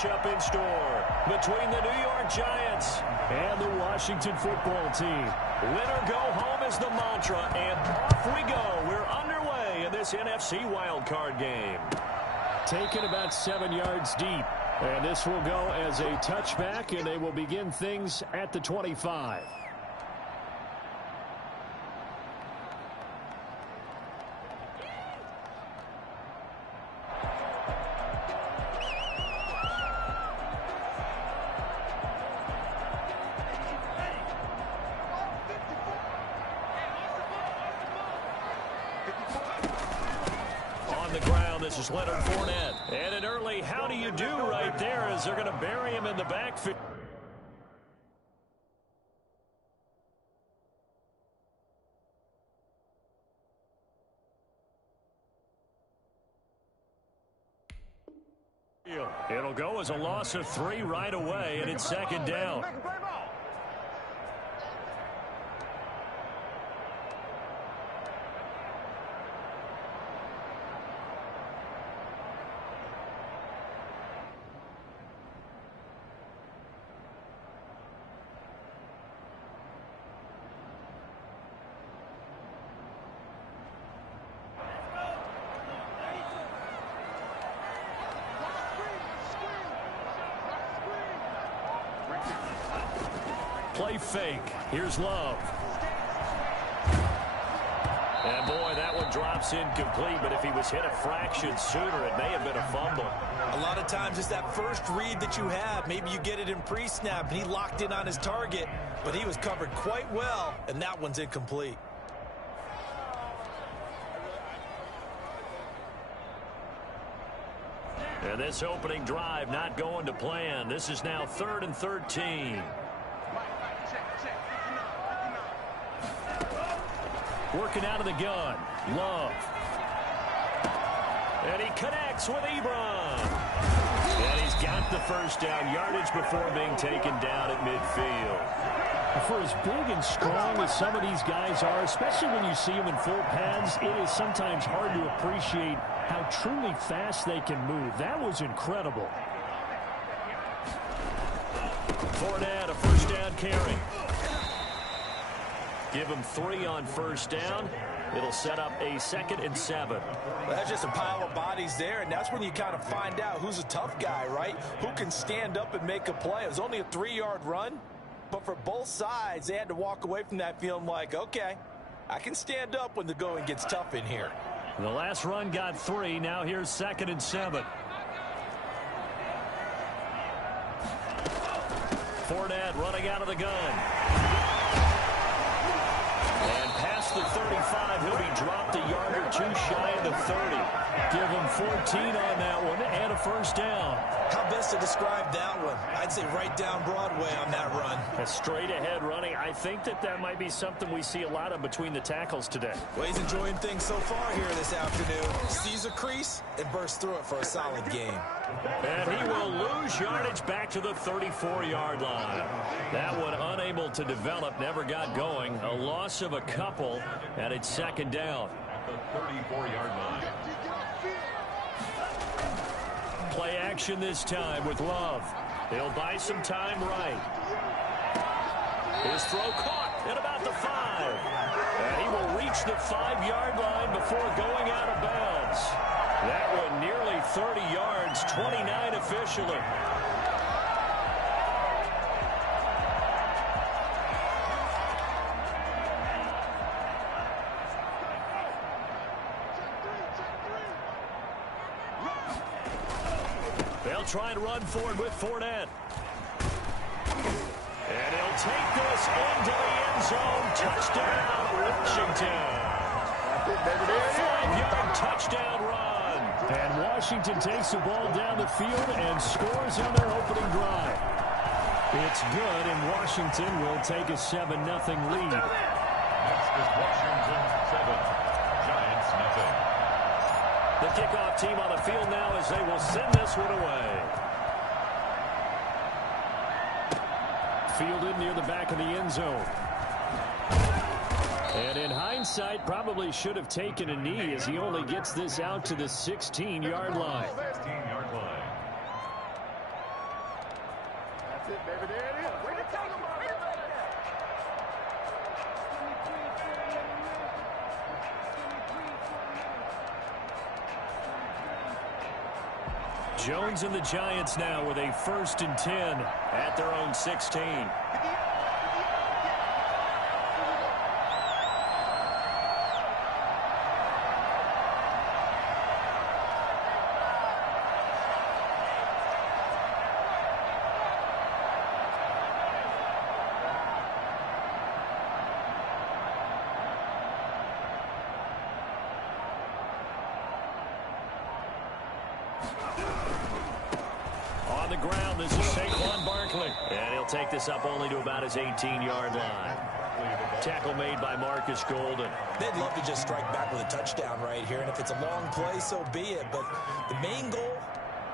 matchup in store between the New York Giants and the Washington football team. Win or go home is the mantra, and off we go. We're underway in this NFC wildcard game. Taken about 7 yards deep. And this will go as a touchback, and they will begin things at the 25. This is Leonard Fournette. And an early how do you do right there as they're going to bury him in the backfield. It'll go as a loss of 3 right away, and it's second down. Play fake. Here's Love. And boy, that one drops incomplete, but if he was hit a fraction sooner, it may have been a fumble. A lot of times it's that first read that you have. Maybe you get it in pre-snap, and he locked in on his target, but he was covered quite well, and that one's incomplete. And this opening drive not going to plan. This is now 3rd and 13. Working out of the gun. Love. And he connects with Ebron. And he's got the first down yardage before being taken down at midfield. For as big and strong as some of these guys are, especially when you see them in full pads, it is sometimes hard to appreciate how truly fast they can move. That was incredible. Fournette, a first down carry. Give him 3 on first down. It'll set up a 2nd and 7. Well, that's just a pile of bodies there, and that's when you kind of find out who's a tough guy, right? Who can stand up and make a play. It was only a 3-yard run, but for both sides, they had to walk away from that feeling like, okay, I can stand up when the going gets tough in here. The last run got 3. Now here's 2nd and 7. Fournette running out of the gun. And past the 35, he'll be dropped a yard or 2 shy of the 30. Give him 14 on that one and a first down. How best to describe that one? I'd say right down Broadway on that run. A straight ahead running. I think that might be something we see a lot of between the tackles today. Well, he's enjoying things so far here this afternoon. Sees a crease and bursts through it for a solid game. And he will lose yardage back to the 34-yard line. That one unable to develop, never got going. A loss of a couple, and it's second down. At the 34-yard line. Play action this time with Love. He'll buy some time right. His throw caught at about the 5. And he will reach the 5-yard line before going out of bounds. That one nearly 30 yards, 29 officially. They'll try and run forward with Fournette. And he'll take this into the end zone. Touchdown, Washington. A 5-yard touchdown run. And Washington takes the ball down the field and scores on their opening drive. It's good, and Washington will take a 7-0 lead. Next is Washington 7, Giants nothing. The kickoff team on the field now as they will send this one away. Fielded near the back of the end zone. And in hindsight, probably should have taken a knee as he only gets this out to the 16-yard line. 16-yard line. Jones and the Giants now with a 1st and 10 at their own 16. On the ground, this is Saquon Barkley. And he'll take this up only to about his 18-yard line. Tackle made by Marcus Golden. They'd love to just strike back with a touchdown right here, and if it's a long play, so be it. But the main goal,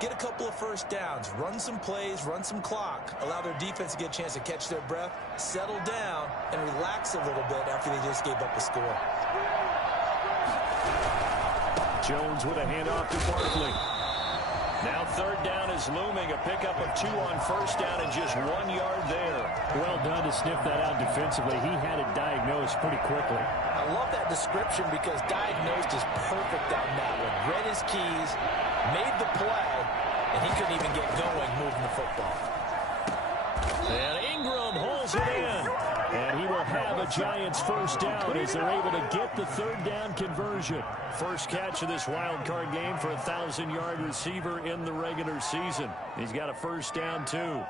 get a couple of first downs, run some plays, run some clock, allow their defense to get a chance to catch their breath, settle down, and relax a little bit after they just gave up a score. Jones with a handoff to Barkley. Now 3rd down is looming. A pickup of 2 on 1st down and just 1 yard there. Well done to sniff that out defensively. He had it diagnosed pretty quickly. I love that description because diagnosed is perfect on that one. Read his keys, made the play, and he couldn't even get going moving the football. And Ingram holds it in. And he will have a Giants 1st down as they're able to get the 3rd down conversion. First catch of this wild card game for a 1,000-yard receiver in the regular season. He's got a 1st down, too.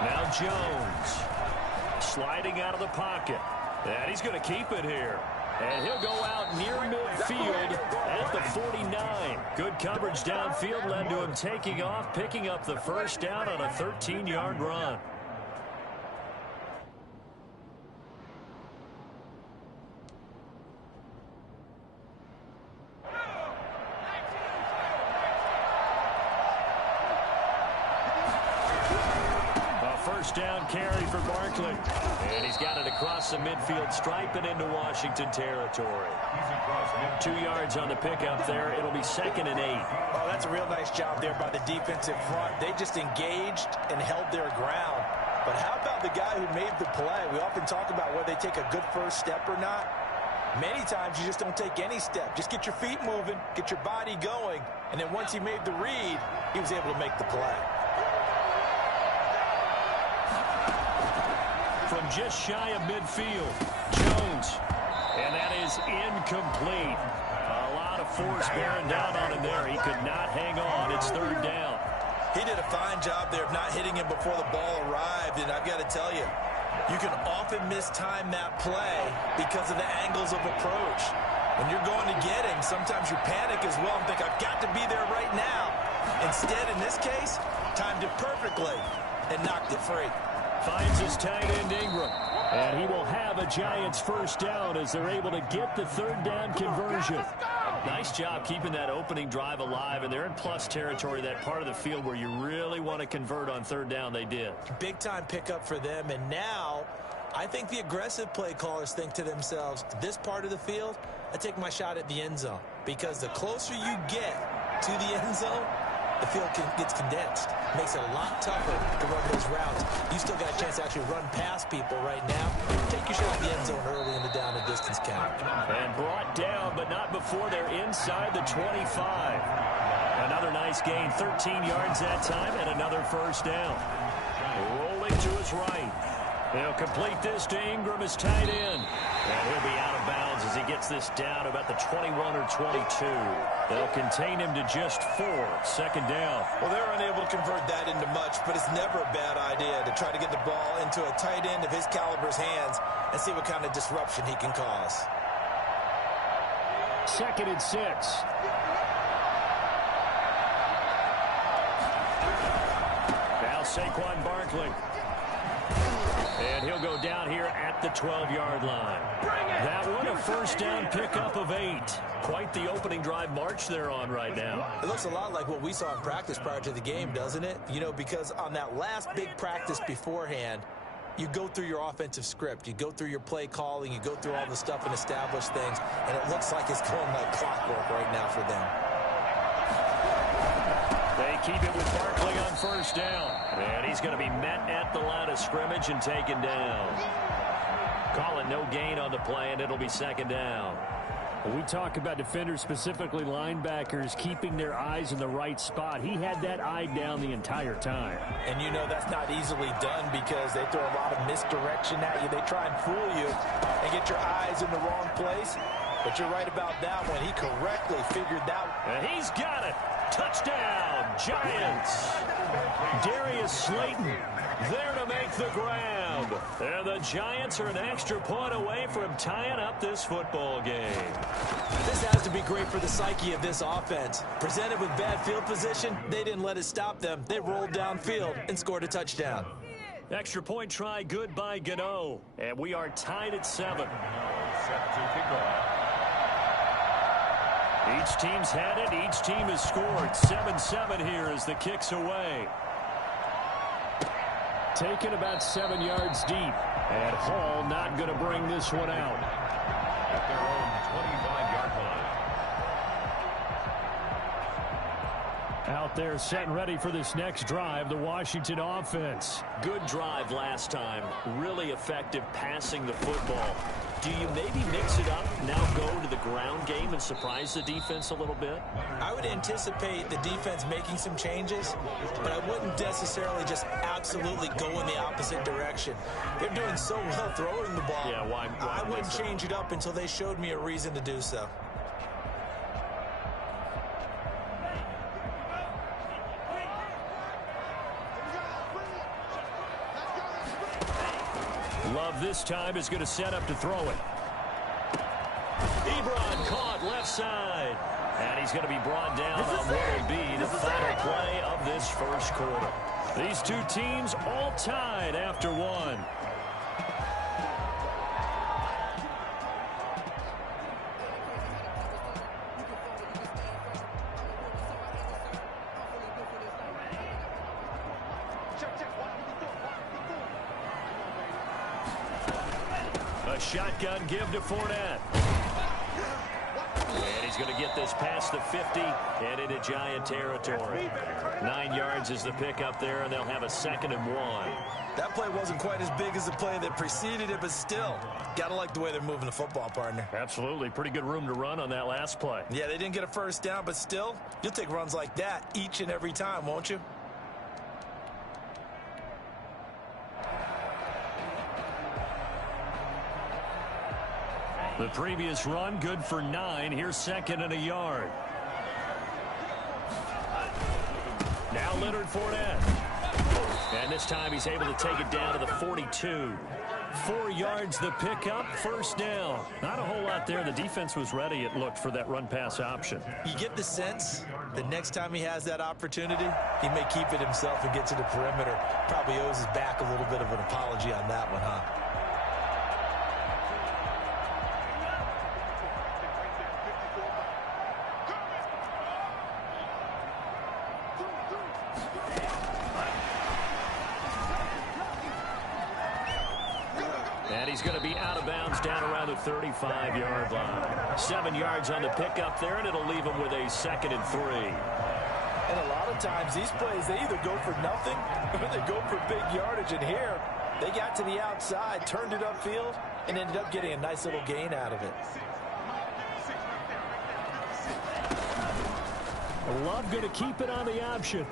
Now Jones sliding out of the pocket. And he's going to keep it here. And he'll go out near midfield at the 49. Good coverage downfield led to him taking off, picking up the 1st down on a 13-yard run. Down carry for Barkley. And he's got it across the midfield stripe and into Washington territory. 2 yards on the pickup there. It'll be 2nd and 8. Oh, that's a real nice job there by the defensive front. They just engaged and held their ground. But how about the guy who made the play? We often talk about whether they take a good first step or not. Many times you just don't take any step. Just get your feet moving, get your body going, and then once he made the read, he was able to make the play. From just shy of midfield, Jones. And that is incomplete. A lot of force bearing down on him there. He could not hang on. It's 3rd down. He did a fine job there of not hitting him before the ball arrived. And I've got to tell you, you can often mistime that play because of the angles of approach. When you're going to get him, sometimes you panic as well and think, I've got to be there right now. Instead, in this case, timed it perfectly and knocked it free. Finds his tight end Ingram. And he will have a Giants 1st down as they're able to get the 3rd down conversion. Nice job keeping that opening drive alive, and they're in plus territory, that part of the field where you really want to convert on 3rd down. They did. Big-time pickup for them, and now I think the aggressive play callers think to themselves, this part of the field, I take my shot at the end zone, because the closer you get to the end zone, the field gets condensed. Makes it a lot tougher to run those routes. You still got a chance to actually run past people right now. Take your shot at the end zone early in the down and distance count. And brought down, but not before they're inside the 25. Another nice gain, 13 yards that time, and another 1st down. Rolling to his right. They'll complete this to Ingram, his tight end. And he'll be out of bounds as he gets this down about the 21 or 22. They'll contain him to just 4. 2nd down. Well, they're unable to convert that into much, but it's never a bad idea to try to get the ball into a tight end of his caliber's hands and see what kind of disruption he can cause. 2nd and 6. Saquon Barkley. And he'll go down here at the 12-yard line. That one a first down pickup of 8. Quite the opening drive march they're on right now. It looks a lot like what we saw in practice prior to the game, doesn't it? You know, because on that last big practice beforehand, you go through your offensive script. You go through your play calling. You go through all the stuff and establish things. And it looks like it's going like clockwork right now for them. They keep it with Barkley on first down. And he's going to be met at the line of scrimmage and taken down. Call it no gain on the play, and it'll be second down. When we talk about defenders, specifically linebackers, keeping their eyes in the right spot, he had that eye down the entire time. And you know that's not easily done because they throw a lot of misdirection at you. They try and fool you and get your eyes in the wrong place. But you're right about that one. He correctly figured that. And he's got it. Touchdown, Giants. Darius Slayton there to make the grab. And the Giants are an extra point away from tying up this football game. This has to be great for the psyche of this offense. Presented with bad field position, they didn't let it stop them. They rolled downfield and scored a touchdown. Extra point try good by Gano. And we are tied at 7. Set to kick off. Each team's had it. Each team has scored. 7-7 here as the kick's away. Taken about 7 yards deep. And Hall not going to bring this one out. At their own 25-yard line. Out there set and ready for this next drive, the Washington offense. Good drive last time. Really effective passing the football. Do you maybe mix it up, now go to the ground game and surprise the defense a little bit? I would anticipate the defense making some changes, but I wouldn't necessarily just absolutely go in the opposite direction. They're doing so well throwing the ball. Yeah, why I wouldn't change it up until they showed me a reason to do so. Love this time is going to set up to throw it. Ebron caught left side. And he's going to be brought down on what will be the final play of this first quarter. These two teams all tied after one. A shotgun give to Fournette. And he's going to get this past the 50 and into Giant territory. 9 yards is the pickup there, and they'll have a 2nd and 1. That play wasn't quite as big as the play that preceded it, but still, got to like the way they're moving the football, partner. Absolutely. Pretty good room to run on that last play. Yeah, they didn't get a first down, but still, you'll take runs like that each and every time, won't you? The previous run, good for 9. Here's 2nd and a yard. Now Leonard Fournette. And this time he's able to take it down to the 42. 4 yards the pickup, first down. Not a whole lot there. The defense was ready, it looked, for that run-pass option. You get the sense that next time he has that opportunity, he may keep it himself and get to the perimeter. Probably owes his back a little bit of an apology on that one, huh? He's going to be out of bounds down around the 35-yard line. 7 yards on the pickup there, and it'll leave him with a 2nd and 3. And a lot of times these plays, they either go for nothing or they go for big yardage. And here, they got to the outside, turned it upfield, and ended up getting a nice little gain out of it. Love going to keep it on the option.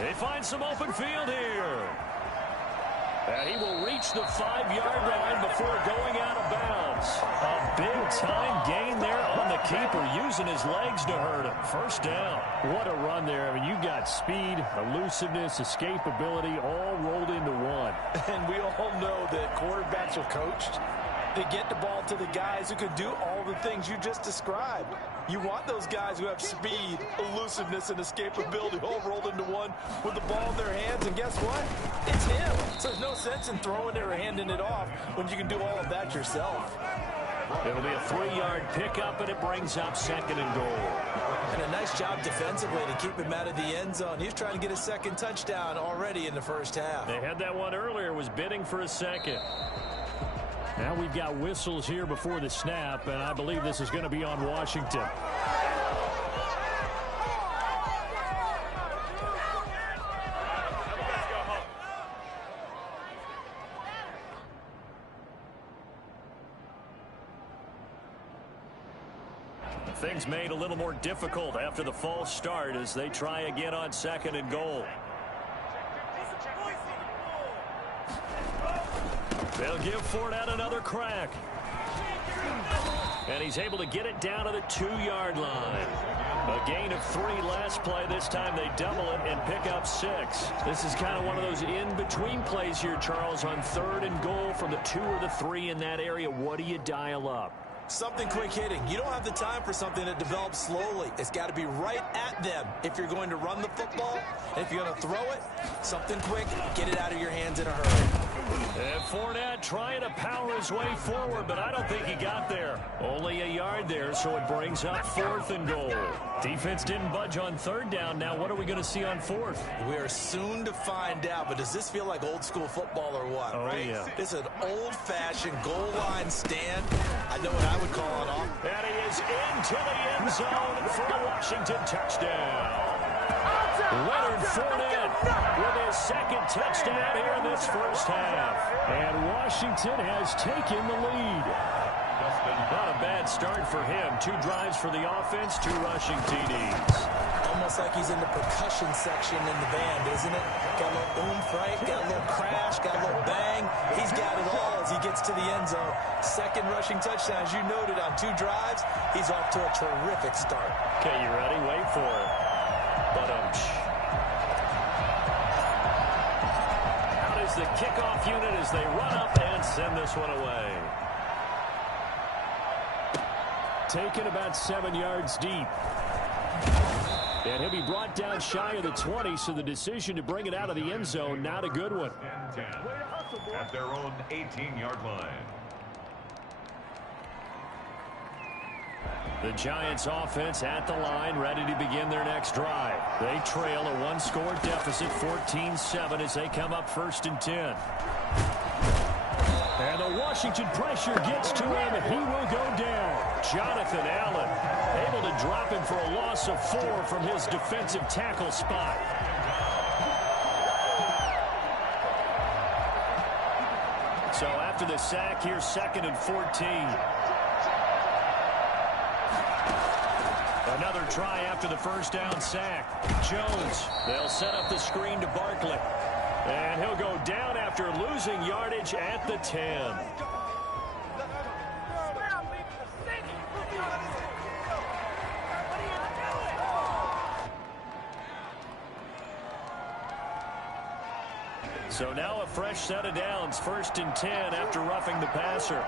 They find some open field here. And he will reach the 5-yard line before going out of bounds. A big-time gain there on the keeper, using his legs to hurt him. First down. What a run there. I mean, you got speed, elusiveness, escapability, all rolled into one. And we all know that quarterbacks are coached. They get the ball to the guys who can do all the things you just described. You want those guys who have speed, elusiveness, and escapability all rolled into one with the ball in their hands. And guess what? It's him. So there's no sense in throwing it or handing it off when you can do all of that yourself. It'll be a 3-yard pickup, and it brings up 2nd and goal. And a nice job defensively to keep him out of the end zone. He was trying to get a second touchdown already in the first half. They had that one earlier, was bidding for a second. Now we've got whistles here before the snap, and I believe this is going to be on Washington. Things made a little more difficult after the false start as they try again on 2nd and goal. They'll give Fournette another crack. And he's able to get it down to the 2-yard line. A gain of 3 last play. This time they double it and pick up 6. This is kind of one of those in-between plays here, Charles, on 3rd and goal from the 2 or the 3 in that area. What do you dial up? Something quick hitting. You don't have the time for something that develops slowly. It's got to be right at them if you're going to run the football. And if you're going to throw it, something quick, get it out of your hands in a hurry. And Fournette trying to power his way forward, but I don't think he got there. Only a yard there, so it brings up 4th and goal. Defense didn't budge on 3rd down. Now what are we going to see on 4th? We are soon to find out, but does this feel like old school football or what? Oh, right? yeah. It's an old-fashioned goal line stand. I know what I would call it off. And he is into the end zone for a Washington touchdown. Leonard Fournette with his 2nd touchdown here in this first half. And Washington has taken the lead. Not a bad start for him. 2 drives for the offense, 2 rushing TDs. Almost like he's in the percussion section in the band, isn't it? Got a little oomph, right? Got a little crash, got a little bang. He's got it all as he gets to the end zone. 2nd rushing touchdown, as you noted, on 2 drives. He's off to a terrific start. Okay, you ready? Wait for it. Out is the kickoff unit as they run up and send this one away. Taken about 7 yards deep. And he'll be brought down shy of the 20, so the decision to bring it out of the end zone, not a good one. 10 at their own 18-yard line. The Giants offense at the line, ready to begin their next drive. They trail a 1-score deficit, 14-7, as they come up 1st and 10. And the Washington pressure gets to him, and he will go down. Jonathan Allen able to drop him for a loss of 4 from his defensive tackle spot. So after the sack, here's 2nd and 14. Another try after the first down sack. Jones, they'll set up the screen to Barkley. And he'll go down after losing yardage at the 10. So now a fresh set of downs, 1st and 10 after roughing the passer.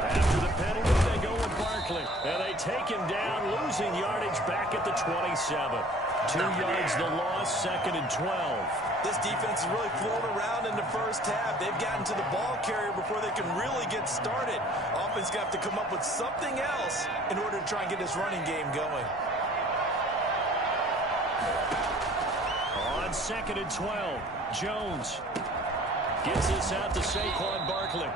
After the penalty, they go with Barkley. And they take him down, losing yardage back at the 27. 2 yards the loss, 2nd and 12. This defense is really flown around in the first half. They've gotten to the ball carrier before they can really get started. Offense got to come up with something else in order to try and get this running game going. On 2nd and 12, Jones gets this out to Saquon Barkley.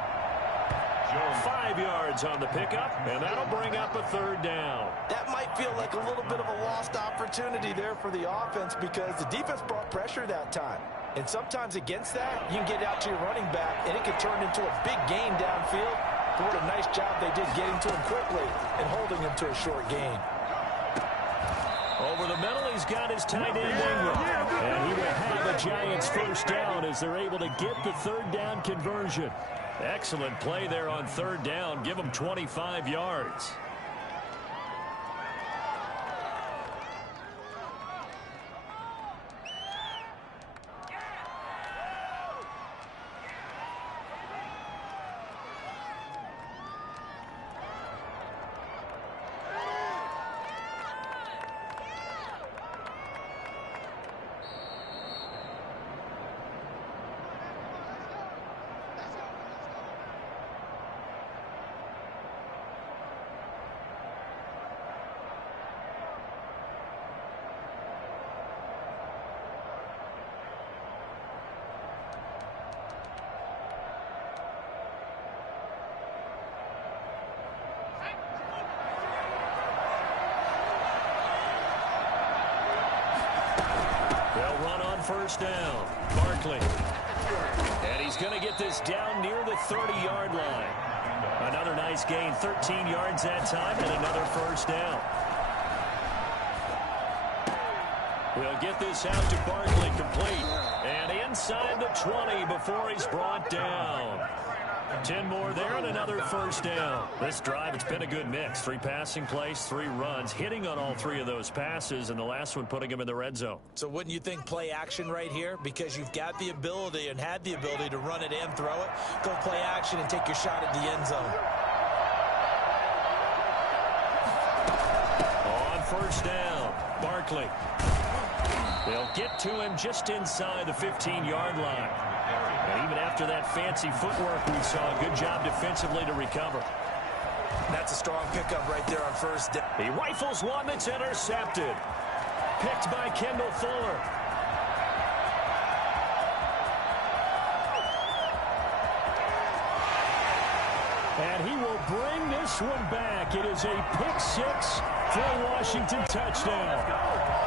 5 yards on the pickup, and that'll bring up a 3rd down. That might feel like a little bit of a lost opportunity there for the offense because the defense brought pressure that time. And sometimes against that, you can get out to your running back, and it can turn into a big gain downfield. But what a nice job they did getting to him quickly and holding him to a short gain. Over the middle, he's got his tight end Ingram. And he will have a Giants 1st down as they're able to get the 3rd down conversion. Excellent play there on 3rd down. Give him 25 yards. They'll run on first down. Barkley. And he's going to get this down near the 30-yard line. Another nice gain, 13 yards that time, and another first down. We'll get this out to Barkley, complete. And inside the 20 before he's brought down. 10 more there and another first down. This drive, it's been a good mix. 3 passing plays, 3 runs, hitting on all 3 of those passes, and the last one putting him in the red zone. So wouldn't you think play action right here? Because you've got the ability and had the ability to run it and throw it. Go play action and take your shot at the end zone. On first down, Barkley. They'll get to him just inside the 15-yard line. And even after that fancy footwork we saw, good job defensively to recover. That's a strong pickup right there on first down. He rifles one that's intercepted. Picked by Kendall Fuller. And he will bring this one back. It is a pick-6 for a Washington touchdown.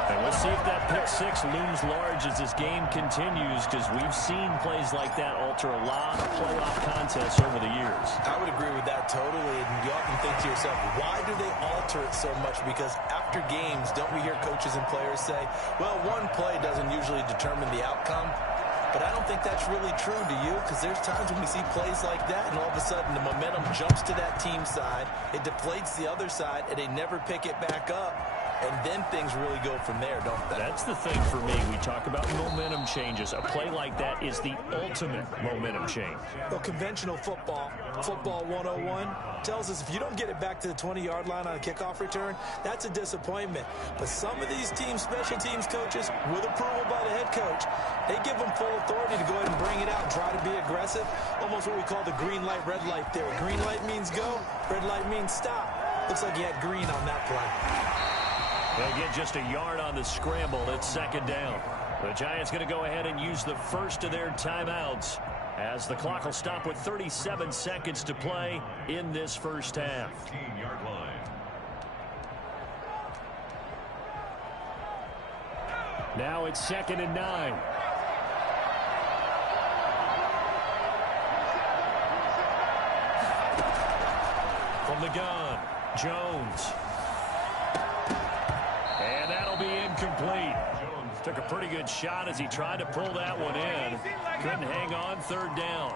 And we'll see if that pick-6 looms large as this game continues, because we've seen plays like that alter a lot of playoff contests over the years. I would agree with that totally. And you often think to yourself, why do they alter it so much? Because after games, don't we hear coaches and players say, well, one play doesn't usually determine the outcome? But I don't think that's really true, do you? Because there's times when we see plays like that, and all of a sudden the momentum jumps to that team side, it deflates the other side, and they never pick it back up. And then things really go from there, don't they? That's the thing for me. We talk about momentum changes. A play like that is the ultimate momentum change. Well, conventional football 101, tells us if you don't get it back to the 20-yard line on a kickoff return, that's a disappointment. But some of these teams, special teams coaches, with approval by the head coach, they give them full authority to go ahead and bring it out and try to be aggressive. Almost what we call the green light, red light theory. Green light means go, red light means stop. Looks like he had green on that play. They'll get just a yard on the scramble. It's second down. The Giants going to go ahead and use the first of their timeouts as the clock will stop with 37 seconds to play in this first half. 15-yard line. Now it's 2nd and 9. From the gun, Jones. And that'll be incomplete. Took a pretty good shot as he tried to pull that one in. Couldn't hang on, third down.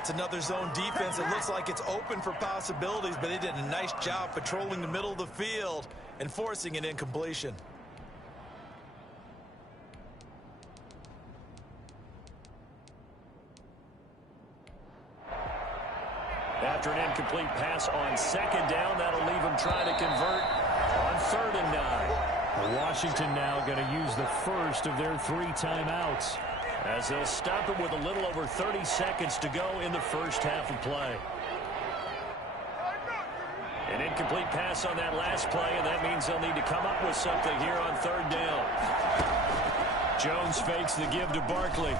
It's another zone defense. It looks like it's open for possibilities, but they did a nice job patrolling the middle of the field and forcing an incompletion. After an incomplete pass on second down, that'll leave him trying to convert on 3rd and 9. Washington now going to use the first of their 3 timeouts, as they'll stop it with a little over 30 seconds to go in the first half of play. An incomplete pass on that last play, and that means they'll need to come up with something here on 3rd down. Jones fakes the give to Barkley.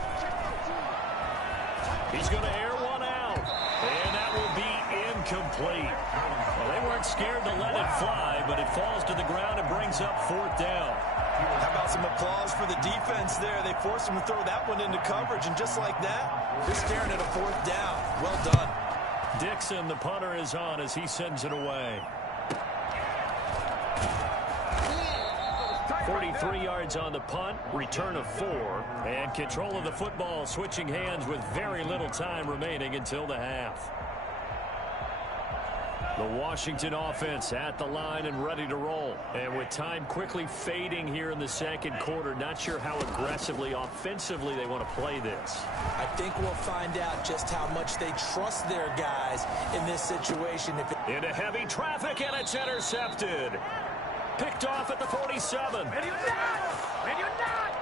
He's going to air one out, and that will be incomplete. Well, they weren't scared to let it fly, but it falls to the ground and brings up 4th down. How about some applause for the defense there? They forced him to throw that one into coverage, and just like that, they're staring at a 4th down. Well done. Dixon, the punter, is on as he sends it away. 43 yards on the punt, return of 4, and control of the football switching hands with very little time remaining until the half. The Washington offense at the line and ready to roll. And with time quickly fading here in the second quarter, not sure how aggressively, offensively they want to play this. I think we'll find out just how much they trust their guys in this situation. Into heavy traffic, and it's intercepted. Picked off at the 47. And you're not! And you're not!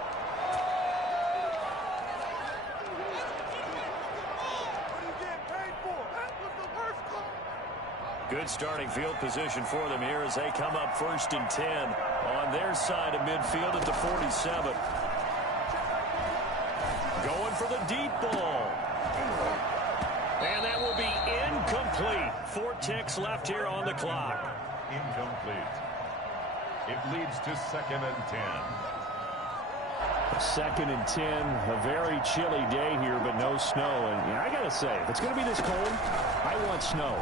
Good starting field position for them here as they come up 1st and 10 on their side of midfield at the 47. Going for the deep ball. And that will be incomplete. 4 ticks left here on the clock. Incomplete. It leads to 2nd and 10. 2nd and 10, a very chilly day here, but no snow. And I got to say, if it's going to be this cold, I want snow.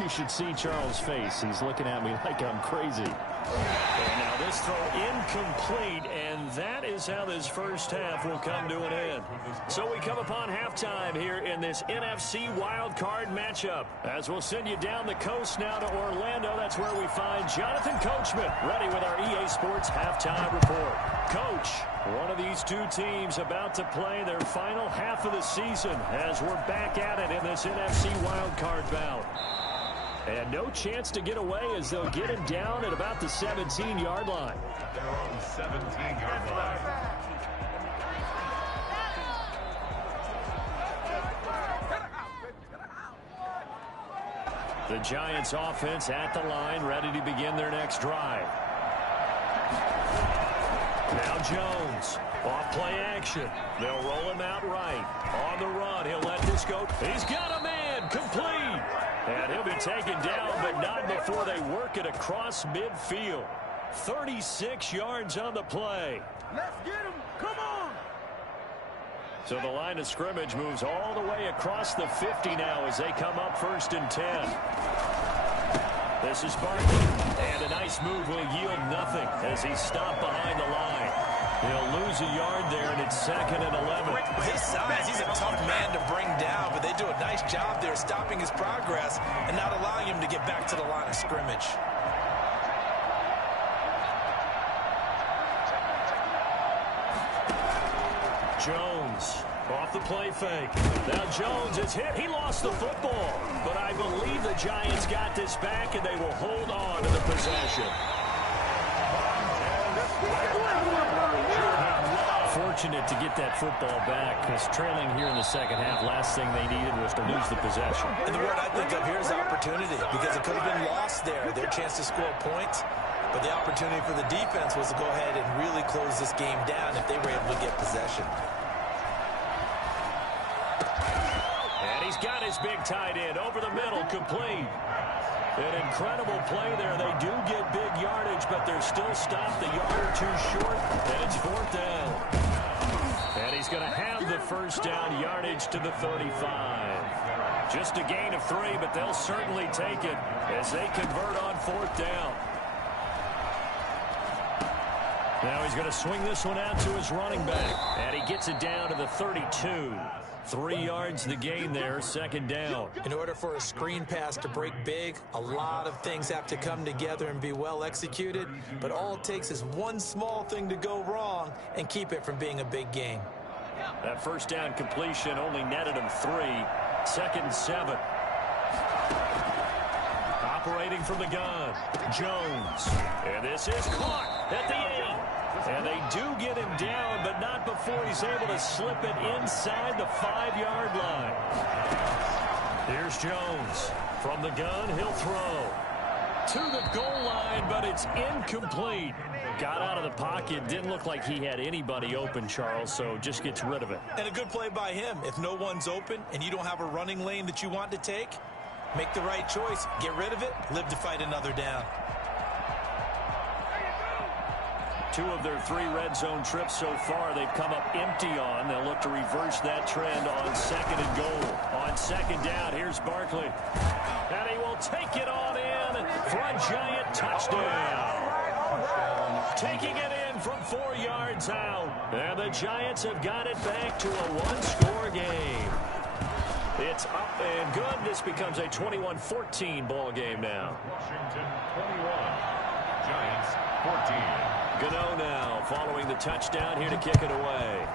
You should see Charles' face. He's looking at me like I'm crazy. And now this throw incomplete, and that is how this first half will come to an end. So we come upon halftime here in this NFC wildcard matchup. As we'll send you down the coast now to Orlando, that's where we find Jonathan Coachman ready with our EA Sports halftime report. Coach, one of these two teams about to play their final half of the season as we're back at it in this NFC wildcard bout. And no chance to get away as they'll get him down at about the 17-yard line. Their own 17-yard line. The Giants offense at the line, ready to begin their next drive. Now Jones, off play action. They'll roll him out right. On the run, he'll let this go. He's got a man, complete. And he'll be taken down, but not before they work it across midfield. 36 yards on the play. Let's get him. Come on. So the line of scrimmage moves all the way across the 50 now as they come up 1st and 10. This is Barkley. And a nice move will yield nothing as he's stopped behind the line. He'll lose a yard there, and it's 2nd and 11. With his size, he's a tough man to bring down, but they do a nice job there stopping his progress and not allowing him to get back to the line of scrimmage. Jones off the play fake. Now Jones is hit. He lost the football, but I believe the Giants got this back, and they will hold on to the possession. Fortunate to get that football back, because trailing here in the second half, last thing they needed was to lose the possession. And the word I think of here is opportunity, because it could have been lost there, their chance to score points. But the opportunity for the defense was to go ahead and really close this game down if they were able to get possession. And he's got his big tight end over the middle, complete. An incredible play there. They do get big yardage, but they're still stopped a yard or two short, and it's 4th down. And he's going to have the first down, yardage to the 35. Just a gain of 3, but they'll certainly take it as they convert on 4th down. Now he's going to swing this one out to his running back, and he gets it down to the 32. 3 yards the gain there, 2nd down. In order for a screen pass to break big, a lot of things have to come together and be well executed, but all it takes is one small thing to go wrong and keep it from being a big gain. That first down completion only netted him 3. 2nd and 7. Operating from the gun, Jones. And this is caught at the 8. And they do get him down, but not before he's able to slip it inside the 5-yard line. Here's Jones. From the gun, he'll throw to the goal line, but it's incomplete. Got out of the pocket. Didn't look like he had anybody open, Charles, so just gets rid of it. And a good play by him. If no one's open and you don't have a running lane that you want to take, make the right choice. Get rid of it. Live to fight another down. 2 of their 3 red zone trips so far, they've come up empty on. They'll look to reverse that trend on 2nd and goal. On 2nd down, here's Barkley. And he will take it on in for a Giant touchdown. Taking it in from 4 yards out. And the Giants have got it back to a 1-score game. It's up and good. This becomes a 21-14 ball game now. Washington 21, Giants 14. Gano now following the touchdown here to kick it away.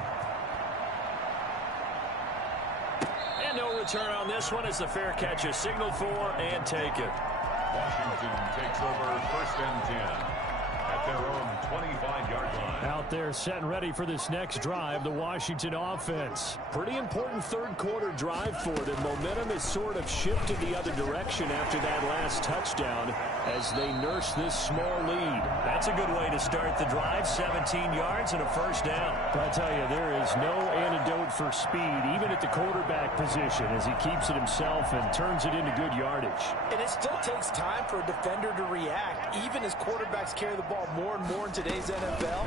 And no return on this one as the fair catch is signaled for and taken. Washington takes over 1st and 10 at their own 25-yard line. Out there set and ready for this next drive, the Washington offense. Pretty important 3rd quarter drive for them. Momentum has sort of shifted the other direction after that last touchdown as they nurse this small lead. That's a good way to start the drive. 17 yards and a first down. I tell you, there is no antidote for speed, even at the quarterback position, as he keeps it himself and turns it into good yardage. And it still takes time for a defender to react, even as quarterbacks carry the ball more and more in today's NFL.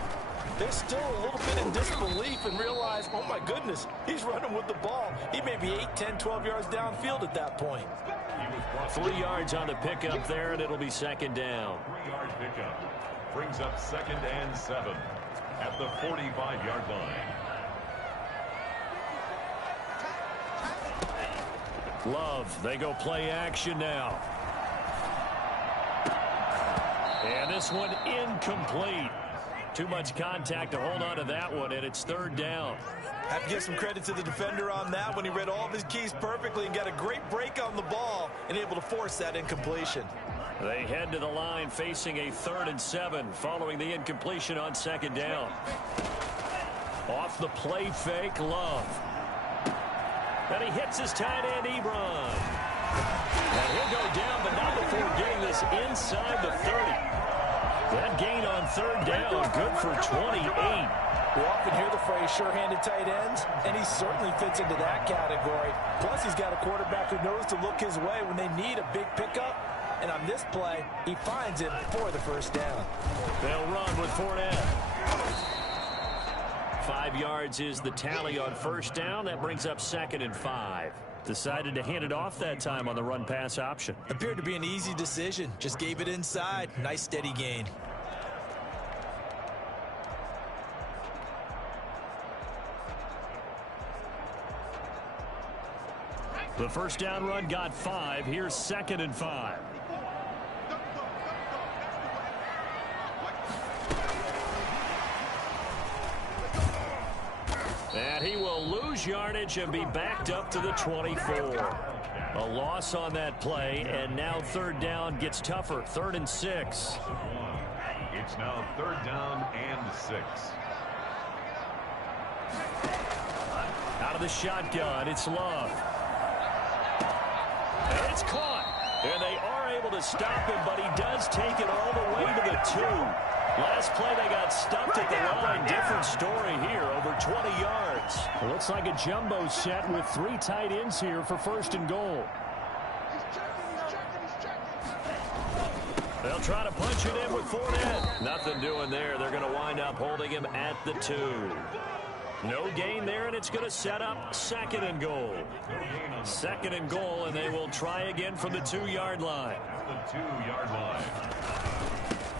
they're still a little bit in disbelief and realize, oh my goodness, he's running with the ball. He may be 8, 10, 12 yards downfield at that point. 3 yards on the pickup there, and it'll be second down. 3-yard pickup brings up 2nd and 7 at the 45-yard line. Love, they go play action now. And this one incomplete. Too much contact to hold on to that one, and it's 3rd down. Have to give some credit to the defender on that when he read all of his keys perfectly and got a great break on the ball and able to force that incompletion. They head to the line facing a 3rd and 7 following the incompletion on 2nd down. Off the play fake, Love. And he hits his tight end, Ebron. And he'll go down, but not before getting this inside the 30. That gain on 3rd down, good for 28. We often hear the phrase sure-handed tight ends, and he certainly fits into that category. Plus, he's got a quarterback who knows to look his way when they need a big pickup. And on this play, he finds it for the 1st down. They'll run with Fournette. 5 yards is the tally on 1st down. That brings up 2nd and 5. Decided to hand it off that time on the run-pass option. Appeared to be an easy decision. Just gave it inside. Nice steady gain. The 1st down run got 5. Here's 2nd and 5. And he will lose yardage and be backed up to the 24. A loss on that play, and now 3rd down gets tougher. 3rd and 6. It's now 3rd down and 6. Out of the shotgun, it's Love. And it's caught. And they are able to stop him, but he does take it all the way to the 2. Last play, they got stuffed at the line. Different story here, over 20 yards. It looks like a jumbo set with 3 tight ends here for 1st and goal. They'll try to punch it in with Fournette. Nothing doing there. They're going to wind up holding him at the 2. No gain there, and it's going to set up 2nd and goal. 2nd and goal, and they will try again from the 2-yard line. The 2-yard line.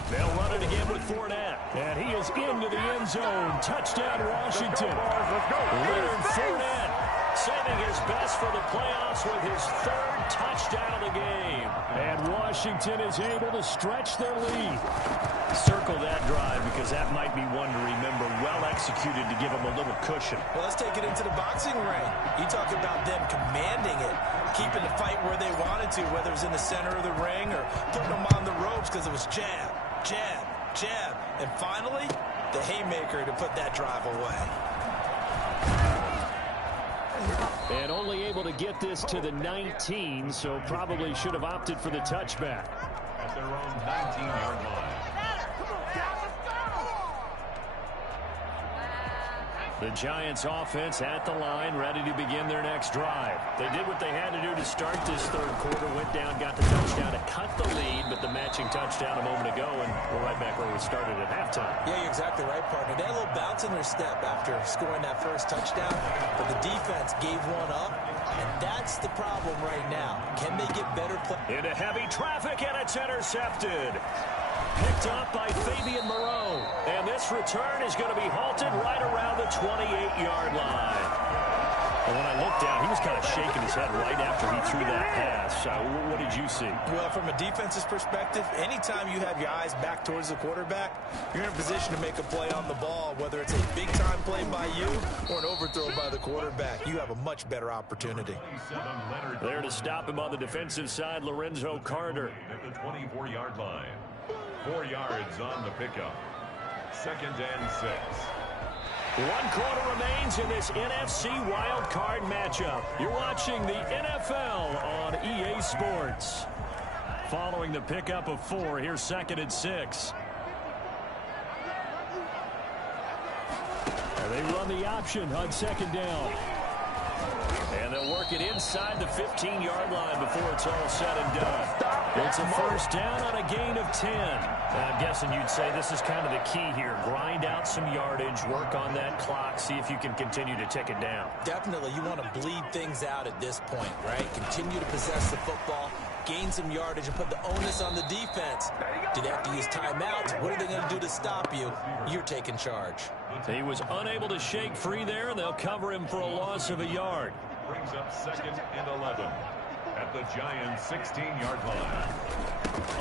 They'll run it again with Fournette. And he is into the end zone. Touchdown, Washington. Leonard Fournette saving his best for the playoffs with his 3rd touchdown of the game. And Washington is able to stretch their lead. Circle that drive because that might be one to remember. Well executed to give them a little cushion. Well, let's take it into the boxing ring. You talk about them commanding it, keeping the fight where they wanted to, whether it was in the center of the ring or putting them on the ropes because it was jab, jab, jab, and finally, the haymaker to put that drive away. And only able to get this to the 19, so probably should have opted for the touchback. At their own 19-yard line. The Giants offense at the line, ready to begin their next drive. They did what they had to do to start this 3rd quarter, went down, got the touchdown to cut the lead, but the matching touchdown a moment ago, and we're right back where we started at halftime. Yeah, you're exactly right, partner. They had a little bounce in their step after scoring that 1st touchdown, but the defense gave one up, and that's the problem right now. Can they get better play? Into heavy traffic, and it's intercepted. Picked up by Fabian Moreau. And this return is going to be halted right around the 28-yard line. And when I looked down, he was kind of shaking his head right after he threw that pass. What did you see? Well, from a defense's perspective, anytime you have your eyes back towards the quarterback, you're in a position to make a play on the ball, whether it's a big-time play by you or an overthrow by the quarterback. You have a much better opportunity. There to stop him on the defensive side, Lorenzo Carter. At the 24-yard line. 4 yards on the pickup. 2nd and 6. 1 quarter remains in this NFC wildcard matchup. You're watching the NFL on EA Sports. Following the pickup of 4, here's 2nd and 6. And they run the option on 2nd down. And they'll work it inside the 15-yard line before it's all said and done. It's a first down on a gain of 10. I'm guessing you'd say this is kind of the key here. Grind out some yardage, work on that clock, see if you can continue to tick it down. Definitely. You want to bleed things out at this point, right? Continue to possess the football, gain some yardage, and put the onus on the defense. Do they have to use timeouts? What are they going to do to stop you? You're taking charge. He was unable to shake free there, and they'll cover him for a loss of a yard. Brings up 2nd and 11 at the Giants' 16-yard line.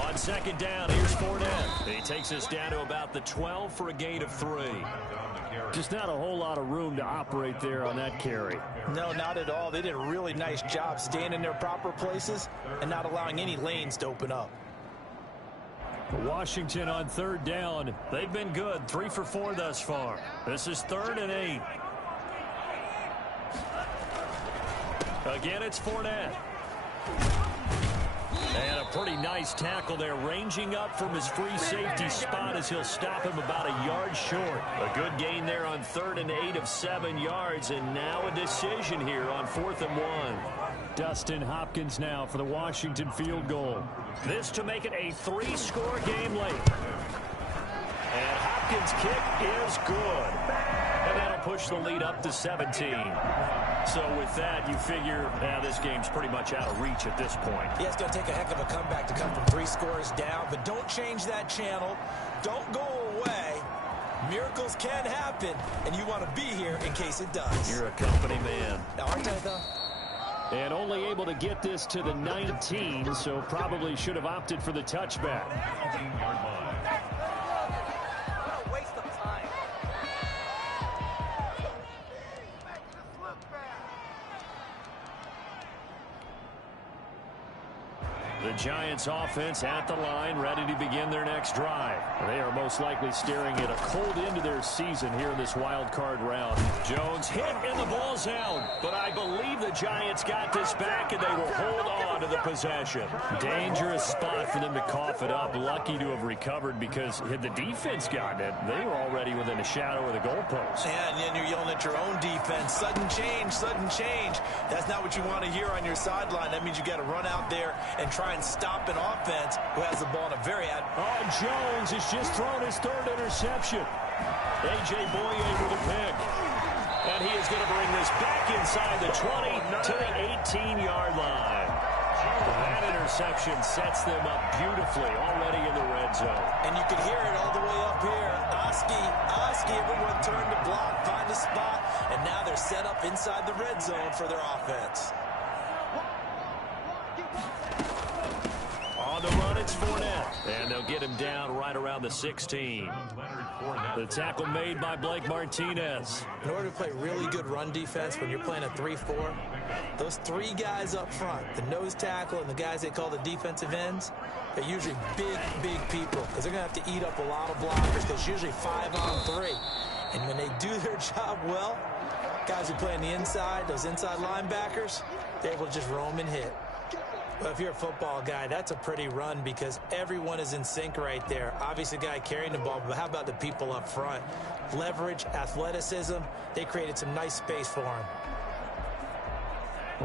On 2nd down, here's Fournette. He takes us down to about the 12 for a gain of 3. Just not a whole lot of room to operate there on that carry. No, not at all. They did a really nice job staying in their proper places and not allowing any lanes to open up. Washington on 3rd down. They've been good, 3 for 4 thus far. This is 3rd and 8. Again, it's Fournette. And a pretty nice tackle there, ranging up from his free safety spot as he'll stop him about a yard short. A good gain there on 3rd and 8 of 7 yards, and now a decision here on 4th and 1. Dustin Hopkins now for the Washington field goal. This to make it a 3-score game late. And Hopkins' kick is good. And that'll push the lead up to 17. So with that, you figure this game's pretty much out of reach at this point. Yeah, it's going to take a heck of a comeback to come from 3 scores down, but don't change that channel. Don't go away. Miracles can happen, and you want to be here in case it does. You're a company man. Aren't I, though? And only able to get this to the 19, so probably should have opted for the touchback. 19-yard line. The Giants offense at the line, ready to begin their next drive. They are most likely staring at a cold end to their season here in this wild card round. Jones hit and the ball's out, but I believe the Giants got this back and they will hold on to the possession. Dangerous spot for them to cough it up. Lucky to have recovered because had the defense gotten it, they were already within a shadow of the goalpost. And then you're yelling at your own defense. Sudden change, sudden change. That's not what you want to hear on your sideline. That means you got to run out there and try and stop an offense who has the ball in a very Jones has just thrown his 3rd interception. A.J. Boye with a pick. And he is going to bring this back inside the 20 to the 18-yard line. That interception sets them up beautifully already in the red zone. And you can hear it all the way up here. Oski, everyone turned to block, find a spot, and now they're set up inside the red zone for their offense. On the run, it's Fournette. And they'll get him down right around the 16. The tackle made by Blake Martinez. In order to play really good run defense when you're playing a 3-4, those 3 guys up front, the nose tackle and the guys they call the defensive ends, they're usually big people because they're going to have to eat up a lot of blockers because it's usually 5-on-3. And when they do their job well, guys who play on the inside, those inside linebackers, they're able to just roam and hit. Well, if you're a football guy, that's a pretty run because everyone is in sync right there. Obviously, the guy carrying the ball, but how about the people up front? Leverage, athleticism, they created some nice space for him.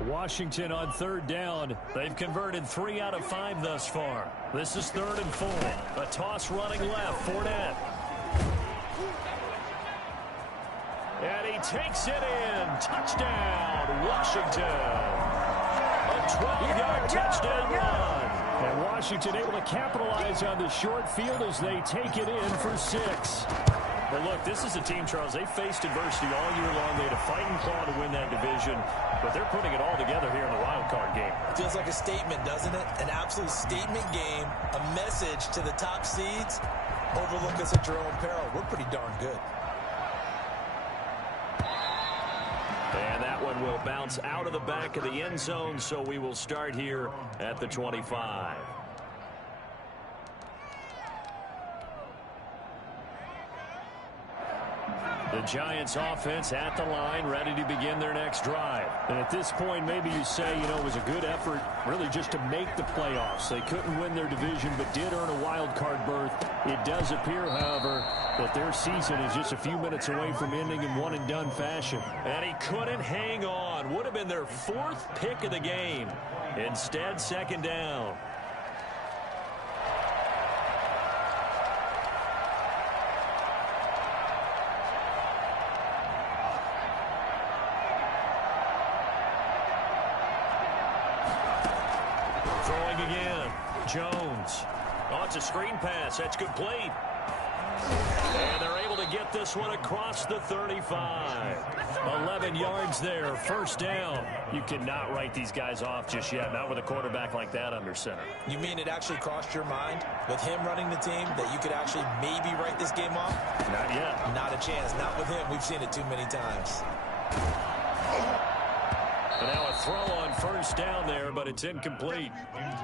Washington on 3rd down. They've converted 3 out of 5 thus far. This is 3rd and 4. A toss running left, Fournette. And he takes it in. Touchdown, Washington. A 12-yard touchdown run. And Washington able to capitalize on the short field as they take it in for 6. But look, this is a team, Charles, they faced adversity all year long. They had a fighting claw to win that division, but they're putting it all together here in the wild card game. It feels like a statement, doesn't it? An absolute statement game, a message to the top seeds. Overlook us at your own peril. We're pretty darn good. And that one will bounce out of the back of the end zone, so we will start here at the 25. The Giants offense at the line, ready to begin their next drive. And at this point, maybe you say, it was a good effort really just to make the playoffs. They couldn't win their division, but did earn a wild card berth. It does appear, however, that their season is just a few minutes away from ending in one-and-done fashion. And he couldn't hang on. Would have been their 4th pick of the game. Instead, 2nd down. Throwing again. Jones. Oh, it's a screen pass. That's complete. And they're able to get this one across the 35. 11 yards there, 1st down. You cannot write these guys off just yet, not with a quarterback like that under center. You mean it actually crossed your mind with him running the team that you could actually maybe write this game off? Not yet. Not a chance. Not with him. We've seen it too many times. And now a throw on 1st down there, but it's incomplete.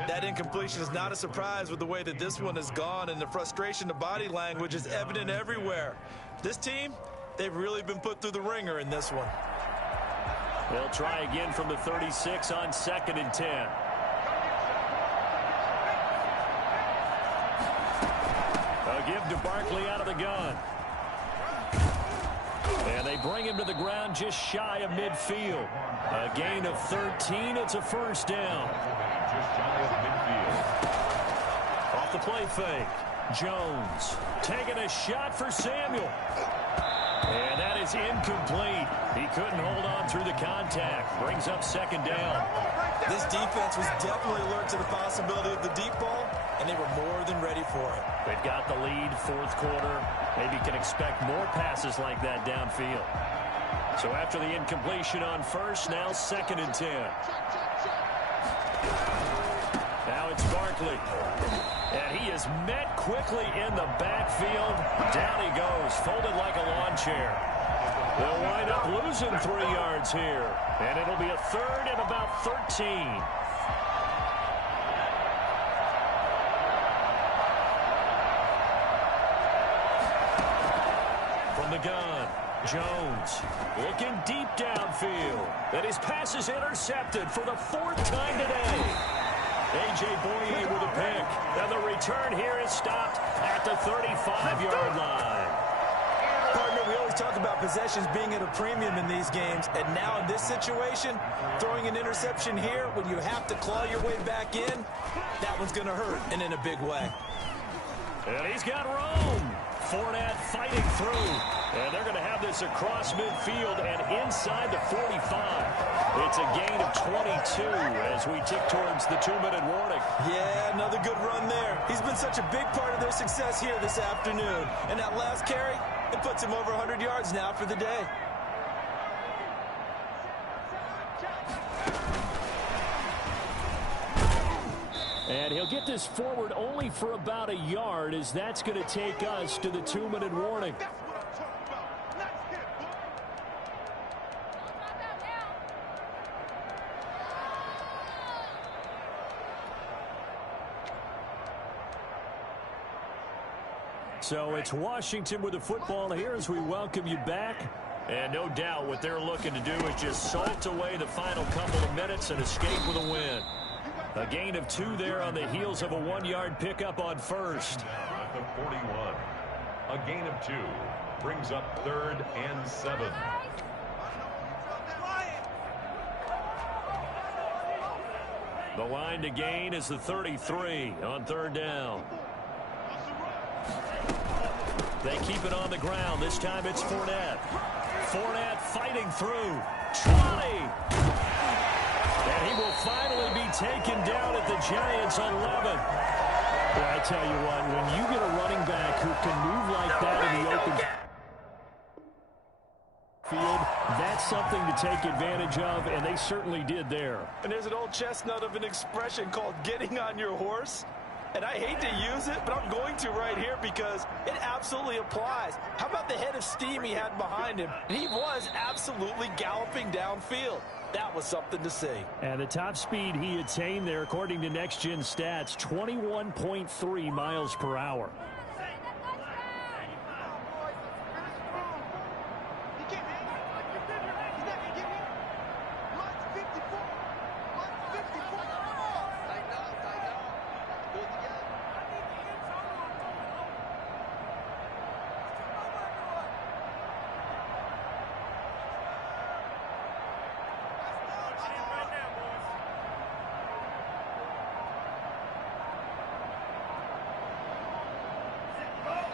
That incompletion is not a surprise with the way that this one has gone, and the frustration, the body language is evident everywhere. This team, they've really been put through the ringer in this one. They'll try again from the 36 on 2nd and 10. A give to Barkley out of the gun. And they bring him to the ground just shy of midfield. A gain of 13. It's a 1st down. Just shy of midfield. Off the play fake. Jones taking a shot for Samuel. And that is incomplete. He couldn't hold on through the contact. Brings up 2nd down. This defense was definitely alert to the possibility of the deep ball, and they were more than ready for it. They've got the lead, 4th quarter. Maybe can expect more passes like that downfield. So after the incompletion on 1st, now 2nd and 10. Now it's Barkley. And he is met quickly in the backfield. Down he goes, folded like a lawn chair. They'll wind up losing 3 yards here. And it'll be a 3rd and about 13. From the gun, Jones looking deep downfield. And his pass is intercepted for the 4th time today. A.J. Boye with a pick. And the return here is stopped at the 35-yard line. Partner, we always talk about possessions being at a premium in these games. And now in this situation, throwing an interception here when you have to claw your way back in, that one's going to hurt, and in a big way. And he's got room. Fournette fighting through. And they're going to have this across midfield and inside the 45. It's a gain of 22 as we tick towards the 2-minute warning. Yeah, another good run there. He's been such a big part of their success here this afternoon. And that last carry, it puts him over 100 yards now for the day. And he'll get this forward only for about a yard, as that's going to take us to the 2-minute warning. So it's Washington with the football here as we welcome you back. And no doubt what they're looking to do is just salt away the final couple of minutes and escape with a win. A gain of 2 there on the heels of a 1-yard pickup on 1st. At the 41. A gain of 2 brings up 3rd and 7. The line to gain is the 33 on 3rd down. They keep it on the ground. This time it's Fournette. Fournette fighting through. Trotty. And he will finally be taken down at the Giants 11. Well, I tell you what, when you get a running back who can move like that in the open field, that's something to take advantage of, and they certainly did there. And there's an old chestnut of an expression called getting on your horse. And I hate to use it, but I'm going to right here because it absolutely applies. How about the head of steam he had behind him? He was absolutely galloping downfield. That was something to see. And the top speed he attained there, according to Next Gen Stats, 21.3 miles per hour.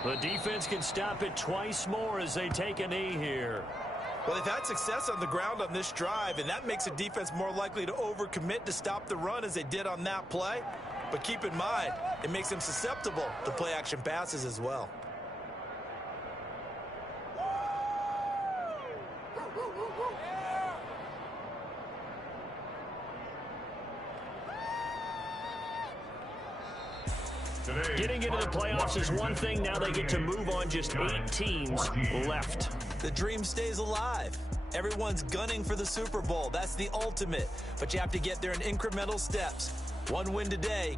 The defense can stop it twice more as they take a knee here. Well, they've had success on the ground on this drive, and that makes a defense more likely to overcommit to stop the run as they did on that play. But keep in mind, it makes them susceptible to play-action passes as well. Getting into the playoffs is one thing. Now they get to move on. Just 8 teams left. The dream stays alive. Everyone's gunning for the Super Bowl. That's the ultimate. But you have to get there in incremental steps. One win today